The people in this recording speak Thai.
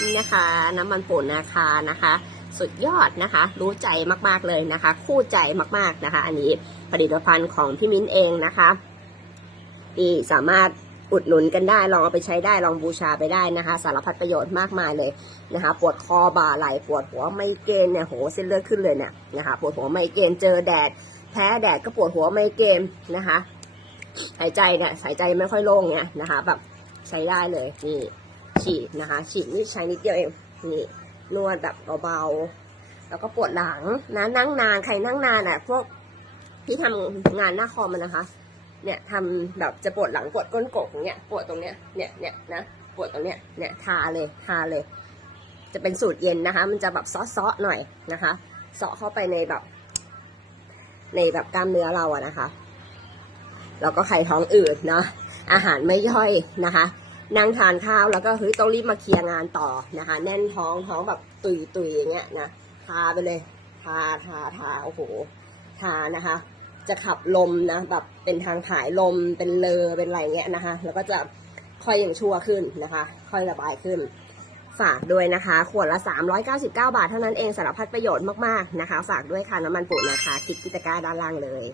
นี่นะคะ น้ำมันป่นนาคานะคะ สุดยอดนะคะ รู้ใจมากๆเลยนะคะ คู่ใจมากๆนะคะ อันนี้ผลิตภัณฑ์ของพี่มิ้นเองนะคะที่สามารถอุดหนุนกันได้ลองเอาไปใช้ได้ลองบูชาไปได้นะคะ สารพัดประโยชน์มากมายเลยนะคะ ปวดคอบ่าไหล่ปวดหัวไมเกรนเนี่ยโหเส้นเลือดขึ้นเลยเนี่ยนะคะ ปวดหัวไมเกรนเจอแดด แพ้แดดก็ปวดหัวไมเกรนนะคะ หายใจเนี่ยหายใจไม่ค่อยโล่งเนี่ยนะคะ แบบใช้ได้เลยนี่ ฉีดนะคะ ฉีดนี่ใช้นิดเดียวเองนี่นวดแบบเบาๆแล้วก็ปวดหลังนะนั่งนานใครนั่งนานอะพวกที่ทำงานหน้าคอมนะคะ เนี่ยทำแบบจะปวดหลังปวดก้นกบอย่างเงี้ยปวดตรงเนี้ยเนี่ยเนี่ยนะปวดตรงเนี้ยเนี่ยทาเลยทาเลย จะเป็นสูตรเย็นนะคะ มันจะแบบซอสๆหน่อยนะคะเสาะเข้าไปในแบบ ในแบบกล้ามเนื้อเราอะนะคะ แล้วก็ใครท้องอืดนะอาหารไม่ย่อยนะคะ นั่งทานข้าวแล้วก็เฮ้ยต้องรีบมาเคลียร์งานต่อนะคะ แน่นท้องท้องแบบตุยตุยอย่างเงี้ยนะทาไปเลยทาทาทาโอ้โหทานะคะ จะขับลมนะแบบเป็นทางถ่ายลมเป็นเลอเป็นอะไรเงี้ยนะคะ แล้วก็จะค่อยอยังชั่วขึ้นนะคะ ค่อยระบายขึ้น ฝากด้วยนะคะ ขวดละ 399 บาทเท่านั้นเองสารพัดประโยชน์มากๆนะคะ ฝากด้วยค่ะน้ำมันปูนะคะคลิกกิจการด้านล่างเลย